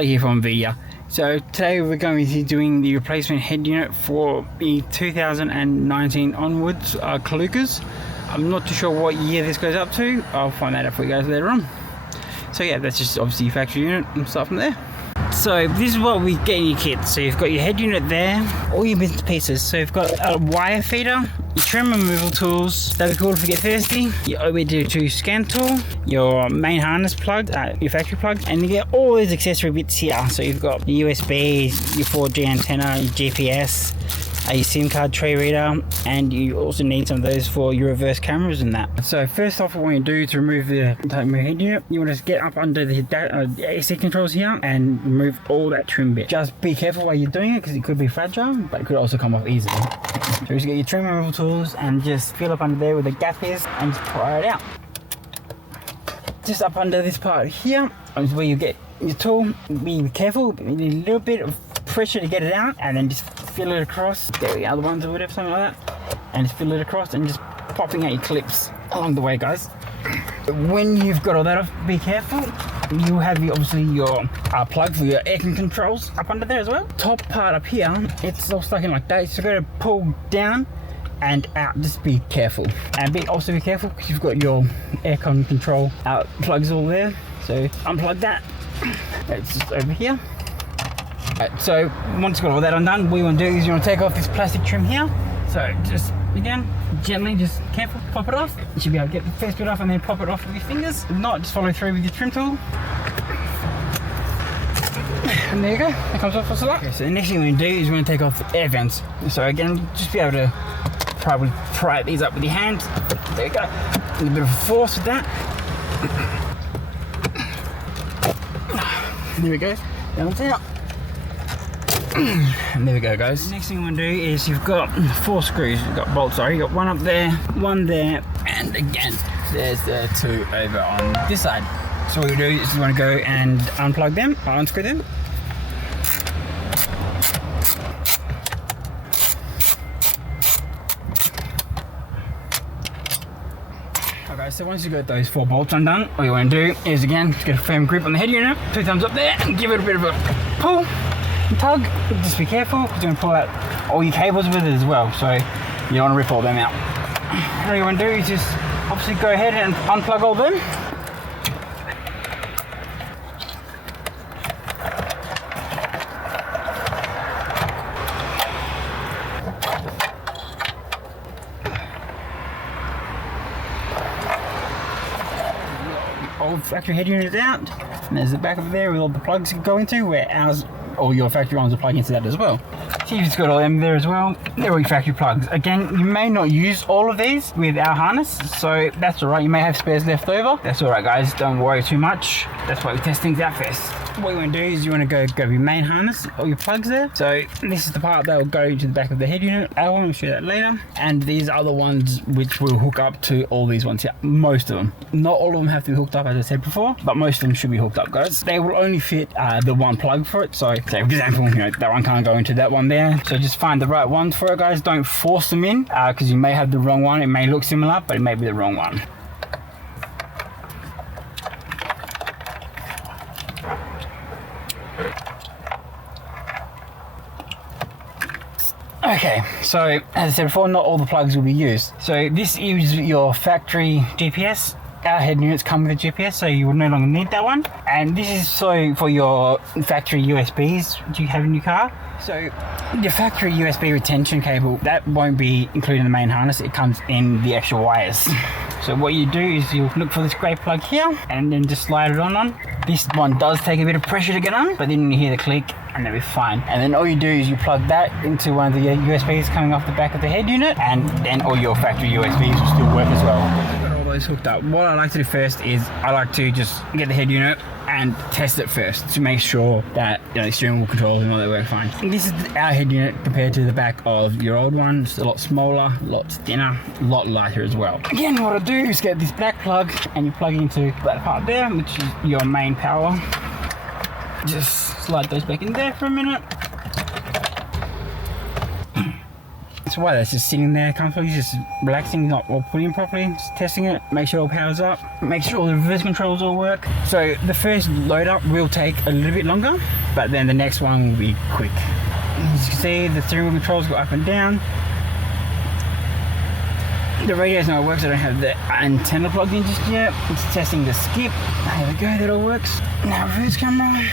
Charlie here from Vhedia. So today we're going to be doing the replacement head unit for the 2019 onwards Klugers. I'm not too sure what year this goes up to. I'll find that out for you guys later on. So yeah, that's just obviously your factory unit and start from there. So this is what we get in your kit. So you've got your head unit there, all your bits and pieces. So you've got a wire feeder, your trim removal tools, that'd be cool if you get thirsty, your OBD2 scan tool, your main harness plug, your factory plug, and you get all these accessory bits here. So you've got your USB, your 4G antenna, your GPS, a SIM card tray reader, and you also need some of those for your reverse cameras and that. So first off, what you want to do to remove the head unit, you want to get up under the AC controls here and remove all that trim bit. Just be careful while you're doing it because it could be fragile, but it could also come off easily. So just get your trim removal tools and just feel up under there where the gap is and just pry it out. Just up under this part here is where you get your tool. Be careful, you need a little bit of pressure to get it out, and then just fill it across. There we are, the ones or whatever, something like that. And just fill it across and just popping out your clips along the way, guys. When you've got all that off, be careful. You have obviously your plug for your air controls up under there as well. Top part up here, it's all stuck in like that. So you've got to pull down and out. Just be careful. And also be careful because you've got your aircon control plugs all there. So unplug that. It's just over here. Right, so once you've got all that undone, what you want to do is you want to take off this plastic trim here. So just again, gently, just careful, pop it off. You should be able to get the first bit off and then pop it off with your fingers. If not, just follow through with your trim tool. And there you go, that comes off just like that. Okay, so the next thing you want to do is you want to take off the air vents. So again, just be able to probably pry these up with your hands. There you go, a little bit of force with that. There we go, down to out. And there we go, guys. The next thing you want to do is you've got 4 screws. You've got bolts, sorry. You've got one up there, one there, and again, there's the 2 over on this side. So what you do is you want to go and unplug them, or unscrew them. Okay, so once you've got those 4 bolts undone, all you want to do is again, get a firm grip on the head unit, 2 thumbs up there, and give it a bit of a pull. Tug, just be careful because you're going to pull out all your cables with it as well, so you don't want to rip all them out. All you want to do is just obviously go ahead and unplug all them. Old factory head unit is out, and there's the back of there with all the plugs go into where ours, all your factory ones are plugged into that as well. So you've just got all them there as well. They're all your factory plugs. Again, you may not use all of these with our harness, so that's alright. You may have spares left over. That's alright, guys, don't worry too much. That's why we test things out first. What you want to do is you want to go grab your main harness, all your plugs there. So this is the part that will go to the back of the head unit. I will show you that later. And these are the ones which will hook up to all these ones here. Most of them. Not all of them have to be hooked up, as I said before, but most of them should be hooked up, guys. They will only fit the one plug for it. So for example, you know, that one can't go into that one there. So just find the right ones for it, guys. Don't force them in because you may have the wrong one. It may look similar, but it may be the wrong one. Okay, so as I said before, not all the plugs will be used. So this is your factory GPS. Our head units come with a GPS, so you will no longer need that one. And this is so for your factory USBs you have in your car. So your factory USB retention cable, that won't be included in the main harness. It comes in the extra wires. So what you do is you look for this grey plug here and then just slide it on. This one does take a bit of pressure to get on, but then you hear the click and they'll be fine. And then all you do is you plug that into one of the USBs coming off the back of the head unit, and then all your factory USBs will still work as well. Got all those hooked up. What I like to do first is I like to just get the head unit and test it first to make sure that the steering wheel controls and all that work fine. And this is our head unit compared to the back of your old one. It's a lot smaller, a lot thinner, a lot lighter as well. Again, what I do is get this black plug and you plug into that part there, which is your main power. Just slide those back in there for a minute. So while that's just sitting there comfortably, just relaxing, not all put in properly, just testing it, make sure it all powers up, make sure all the reverse controls all work. So the first load up will take a little bit longer, but then the next one will be quick. As you can see, the steering wheel controls go up and down. The radio's not works, I don't have the antenna plugged in just yet. It's testing the skip. There we go, that all works. Now reverse camera.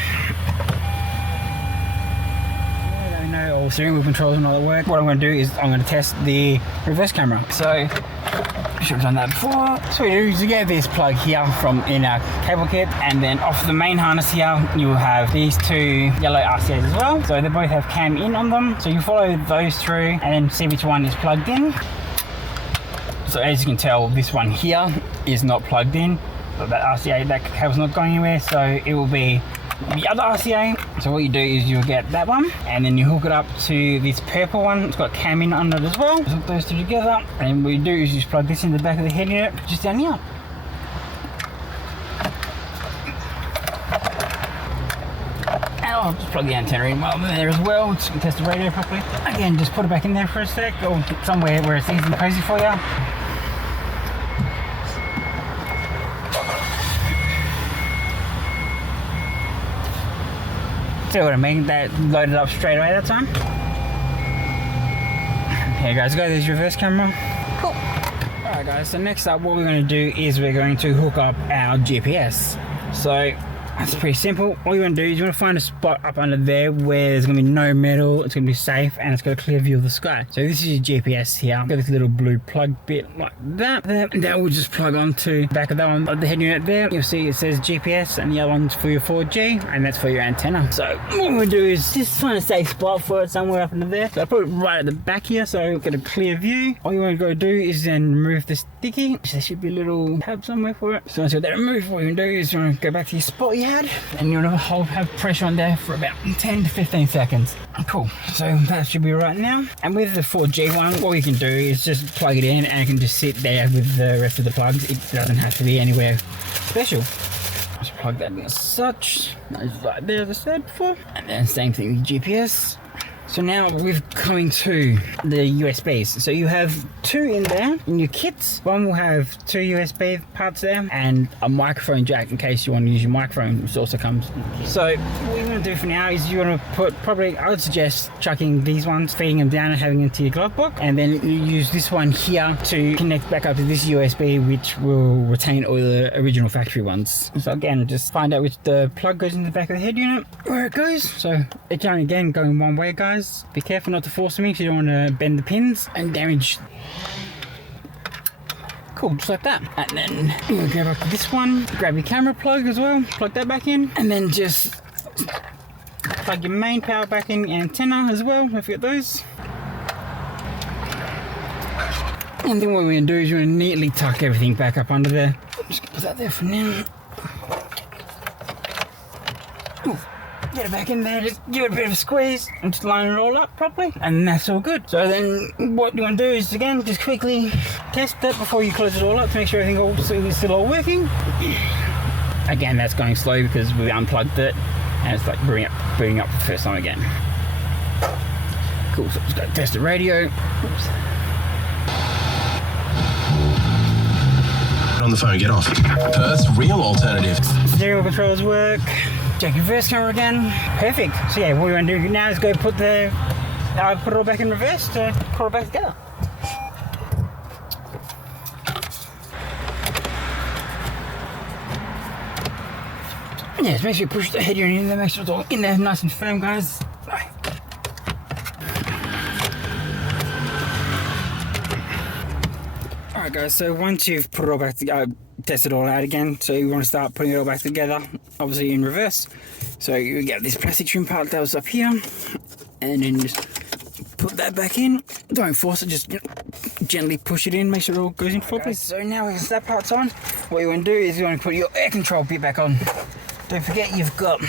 No, all steering wheel controls and all that work. What I'm going to do is I'm going to test the reverse camera. So, I should have done that before. So what we do is you get this plug here from in our cable kit, and then off the main harness here, you will have these two yellow RCAs as well. So they both have cam in on them. So you follow those through and then see which one is plugged in. So as you can tell, this one here is not plugged in, but that RCA, that cable's not going anywhere, so it will be the other RCA. So what you do is you'll get that one, and then you hook it up to this purple one. It's got cam in on it as well. Just hook those two together, and what you do is you just plug this in the back of the head unit, just down here. And I'll just plug the antenna in while I'm there as well, so you can test the radio properly. Again, just put it back in there for a sec, or somewhere where it's easy and cozy for you. See what I mean? That loaded up straight away that time. Here guys, go, there's your reverse camera. Cool. Alright guys, so next up what we're going to do is we're going to hook up our GPS. So that's pretty simple. All you want to do is you want to find a spot up under there where there's going to be no metal, it's going to be safe, and it's got a clear view of the sky. So this is your GPS here. Got this little blue plug bit like that. That will just plug onto the back of that one, of the head unit there. You'll see it says GPS, and the other one's for your 4G, and that's for your antenna. So what we'll do is just find a safe spot for it somewhere up under there. So I put it right at the back here, so get a clear view. All you want to go do is then remove the sticky. There should be a little tab somewhere for it. So once you get that removed, what you can do is you want to go back to your spot you had, and you'll have pressure on there for about 10 to 15 seconds. Cool, so that should be right now. And with the 4G one, what you can do is just plug it in, and it can just sit there with the rest of the plugs. It doesn't have to be anywhere special. Just plug that in as such. That's right there, as I said before. And then same thing with GPS. So now we're coming to the USBs. So you have two in there in your kits. One will have two USB parts there and a microphone jack in case you want to use your microphone, which also comes. So what you want to do for now is you want to put, probably I would suggest chucking these ones, feeding them down and having them to your glove box, and then you use this one here to connect back up to this USB, which will retain all the original factory ones. So again, just find out which the plug goes in the back of the head unit, where it goes. So it's only again going one way, guys. Be careful not to force them in because you don't want to bend the pins and damage. Cool, just like that. And then you go back to this one, grab your camera plug as well, plug that back in, and then just plug your main power back in, antenna as well, don't forget those. And then what we're going to do is we're going to neatly tuck everything back up under there. I'm just going to put that there for now. Ooh. Get it back in there, just give it a bit of a squeeze and just line it all up properly, and that's all good. So then what you want to do is again just quickly test that before you close it all up to make sure everything is still all working. Again, that's going slow because we unplugged it and it's like booting up for the first time again. Cool, so just go test the radio. Oops. On the phone, get off. Perth's real alternative. Stereo controls work. Check your reverse camera again. Perfect. So yeah, what we want to do now is go put it all back in reverse to put it all back together. Yeah, just make sure you push the head unit in there, make sure it's all in there nice and firm, guys. Alright guys, so once you've put it all back together, test it all out again, so you want to start putting it all back together, obviously in reverse. So you get this plastic trim part that was up here, and then just put that back in. Don't force it, just gently push it in, make sure it all goes in properly. So now as that part's on, what you want to do is you want to put your air control bit back on. Don't forget you've got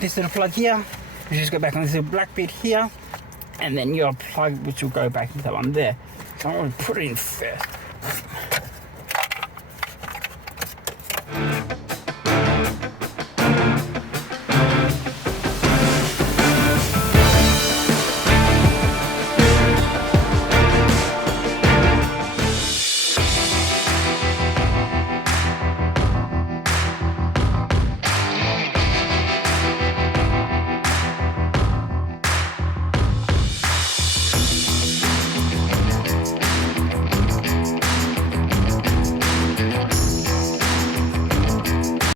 this little plug here, you just go back on this little black bit here, and then your plug which will go back into that one there. So I'm going to put it in first.